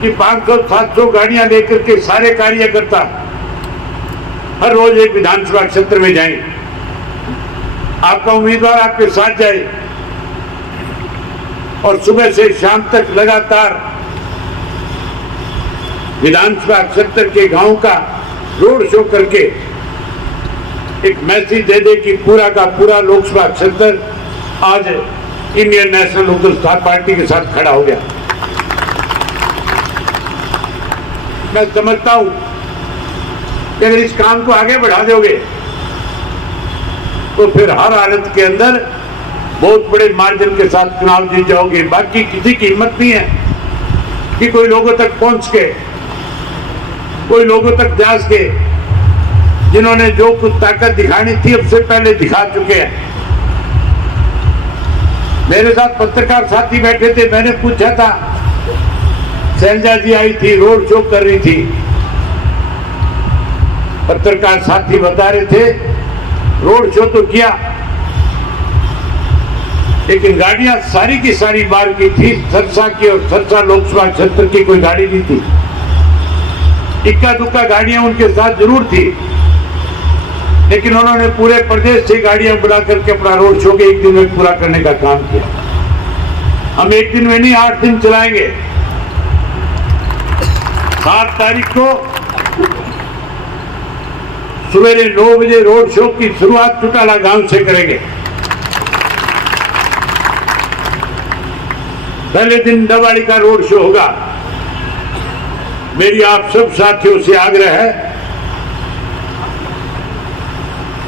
कि 500-700 गाड़ियां लेकर के सारे कार्यकर्ता हर रोज एक विधानसभा क्षेत्र में जाएं, आपका उम्मीदवार आपके साथ जाए और सुबह से शाम तक लगातार विधानसभा क्षेत्र के गांव का रोड शो करके एक मैसेज दे दे कि पूरा का पूरा लोकसभा क्षेत्र आज इंडियन नेशनल लोकदल पार्टी के साथ खड़ा हो गया। मैं समझता हूं कि अगर इस काम को आगे बढ़ा दोगे तो फिर हर हालत के अंदर बहुत बड़े मार्जिन के साथ चुनाव जीत जाओगे। बाकी किसी की हिम्मत नहीं है कि कोई लोगों तक पहुंच के, कोई लोगों तक जा के, जिन्होंने जो कुछ ताकत दिखानी थी अब से पहले दिखा चुके हैं। मेरे साथ पत्रकार साथी बैठे थे, मैंने पूछा था, शैलजा जी आई थी, रोड शो कर रही थी, पत्रकार साथी बता रहे थे रोड शो तो किया लेकिन गाड़ियां सारी की सारी बाहर की थी, सरसा की, और सरसा लोकसभा क्षेत्र की कोई गाड़ी नहीं थी। इक्का दुक्का गाड़ियां उनके साथ जरूर थी लेकिन उन्होंने पूरे प्रदेश से गाड़ियां बुला करके अपना रोड शो के एक दिन में पूरा करने का काम किया। हम एक दिन में नहीं, 8 दिन चलाएंगे। 7 तारीख को सवेरे 9 बजे रोड शो की शुरुआत चुटाला गांव से करेंगे। पहले दिन डबाड़ी का रोड शो होगा। मेरी आप सब साथियों से आग्रह है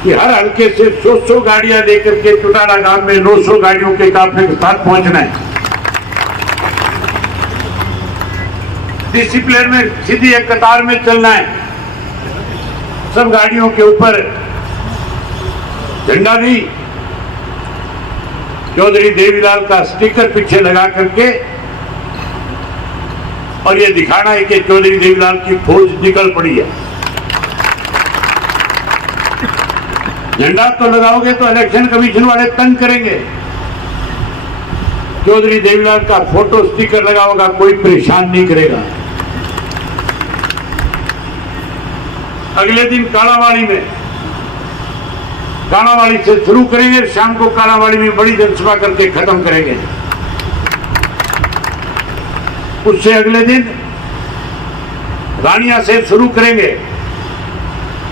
कि हर हल्के से 100 गाड़ियां लेकर के चुटाला गांव में 900 गाड़ियों के काफले के साथ पहुंचना है। डिसिप्लिन में सीधी एक कतार में चलना है। सब गाड़ियों के ऊपर झंडा भी चौधरी देवीलाल का स्टिकर पीछे लगा करके और ये दिखाना है कि चौधरी देवीलाल की फौज निकल पड़ी है। झंडा तो लगाओगे तो इलेक्शन कमीशन वाले तंग करेंगे। चौधरी देवीलाल का फोटो स्टिकर लगा होगा, कोई परेशान नहीं करेगा। अगले दिन कालावाड़ी में, कालावाड़ी से शुरू करेंगे, शाम को कालावाड़ी में बड़ी जनसभा करके खत्म करेंगे। उससे अगले दिन रानिया से शुरू करेंगे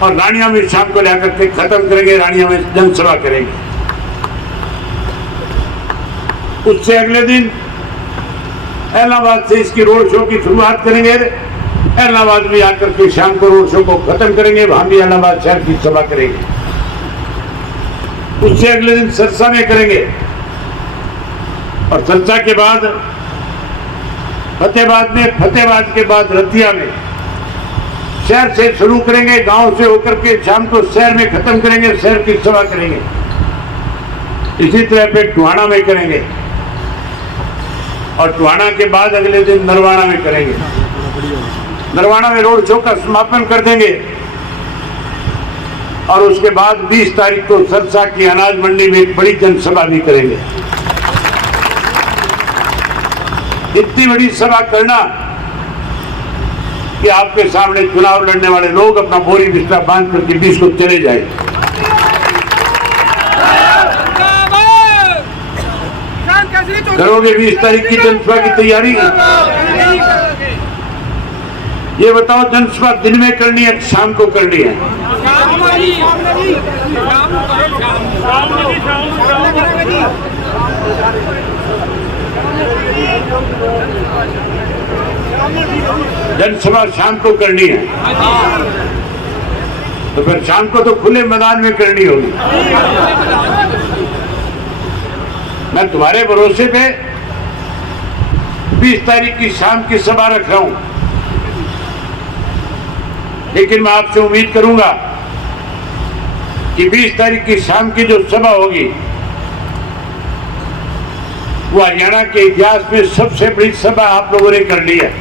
और रानिया में शाम को लेकर के खत्म करेंगे, रानिया में जनसभा करेंगे। उससे अगले दिन इलाहाबाद से इसकी रोड शो की शुरुआत करेंगे, इलाहाबाद में आकर के शाम को रोड शो को खत्म करेंगे, वहां भी इलाहाबाद शहर की सभा करेंगे। उससे अगले दिन सरसा में करेंगे और सरसा के बाद फतेहाबाद में, फतेहाबाद के बाद रतिया में। शहर से शुरू करेंगे, गांव से होकर के शाम को शहर में खत्म करेंगे, शहर की सभा करेंगे। इसी तरह पे टुहाना में करेंगे और टुहाना के बाद अगले दिन नरवाना में करेंगे। नरवाना में रोड शो का समापन कर देंगे और उसके बाद 20 तारीख को सरसा की अनाज मंडी में एक बड़ी जनसभा भी करेंगे। इतनी बड़ी सभा करना कि आपके सामने चुनाव लड़ने वाले लोग अपना बोरी बिस्तर बांध करके 20 को चले जाए। करोगे 20 तारीख की जनसभा की तैयारी? ये बताओ, जनसभा दिन में करनी है, शाम को करनी है? जनसभा शाम को करनी है तो फिर शाम को तो खुले मैदान में करनी होगी। मैं तुम्हारे भरोसे पे 20 तारीख की शाम की सभा रख रहा हूं लेकिन मैं आपसे उम्मीद करूंगा कि 20 तारीख की शाम की जो सभा होगी वो हरियाणा के इतिहास में सबसे बड़ी सभा आप लोगों ने कर ली है।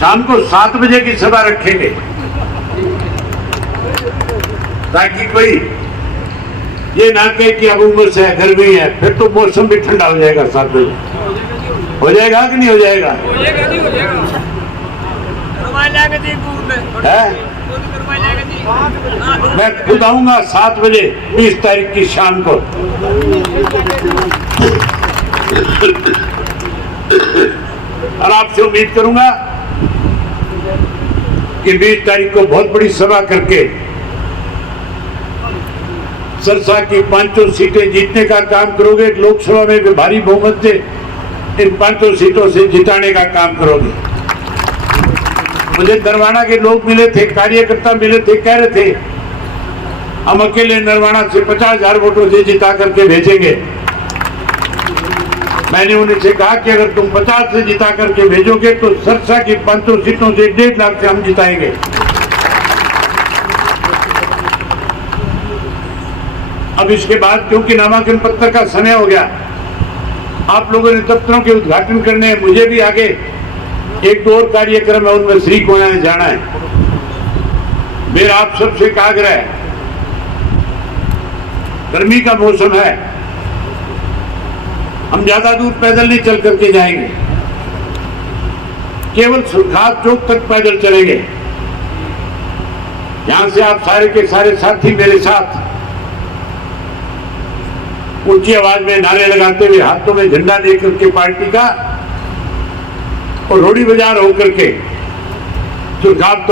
शाम को 7 बजे की सभा रखेंगे ताकि कोई ये ना कहे कि अब उम्र से गर्मी है, फिर तो मौसम भी ठंडा हो जाएगा 7 बजे। हो जाएगा कि नहीं हो जाएगा? है? मैं खुद आऊंगा 7 बजे 20 तारीख की शाम को। और आपसे उम्मीद करूंगा कि 20 तारीख को बहुत बड़ी सभा करके सरसा की 5 सीटें जीतने का काम करोगे। लोकसभा में भी भारी बहुमत से इन 5 सीटों से जिताने का काम करोगे। मुझे नरवाना के लोग मिले थे, कार्यकर्ता मिले थे, कह रहे थे हम अकेले नरवाना से 50,000 वोटों से जिता करके भेजेंगे। मैंने उनसे कहा कि अगर तुम 50 से जिता करके भेजोगे तो सरसा की 5 सीटों से 1.5 लाख से हम जिताएंगे। अब इसके बाद क्योंकि नामांकन पत्र का समय हो गया, आप लोगों ने दफ्तरों के उद्घाटन करने हैं, मुझे भी आगे 1-2 और कार्यक्रम है, उनमें शरीक होना है, जाना है। मेरा आप सबसे आग्रह है, गर्मी का मौसम है, हम ज्यादा दूर पैदल नहीं चल करके जाएंगे, केवल सुरखात चौक तक पैदल चलेंगे। यहां से आप सारे के सारे साथी मेरे साथ ऊंची आवाज में नारे लगाते हुए, हाथों में झंडा लेकर के पार्टी का, और रोडी बाजार होकर के सुरखात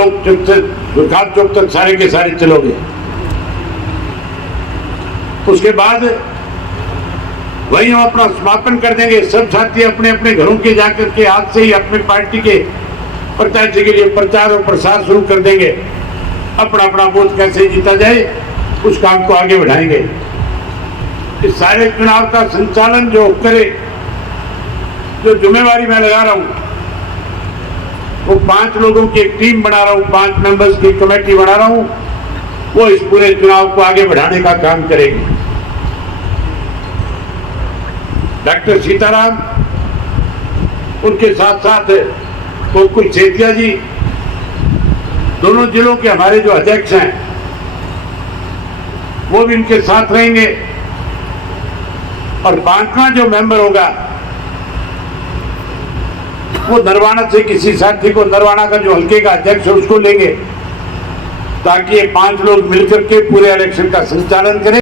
चौक तक सारे के सारे चलोगे। उसके बाद वहीं हम अपना समापन कर देंगे। सब साथी अपने अपने घरों के जाकर के आज से ही अपनी पार्टी के प्रत्याशी के लिए प्रचार और प्रसार शुरू कर देंगे। अपना अपना वोट कैसे जीता जाए उस काम को आगे बढ़ाएंगे। इस सारे चुनाव का संचालन जो करे, जो जिम्मेवारी मैं लगा रहा हूं, वो 5 लोगों की एक टीम बना रहा हूं, 5 मेंबर्स की कमेटी बना रहा हूं, वो इस पूरे चुनाव को आगे बढ़ाने का काम करेगी। डॉक्टर सीताराम, उनके साथ साथ गोकुल सेठिया जी, दोनों जिलों के हमारे जो अध्यक्ष हैं वो भी इनके साथ रहेंगे। और 5वां जो मेंबर होगा वो नरवाना से किसी साथी को, नरवाना का जो हल्के का अध्यक्ष है उसको लेंगे, ताकि ये 5 लोग मिलकर के पूरे इलेक्शन का संचालन करें।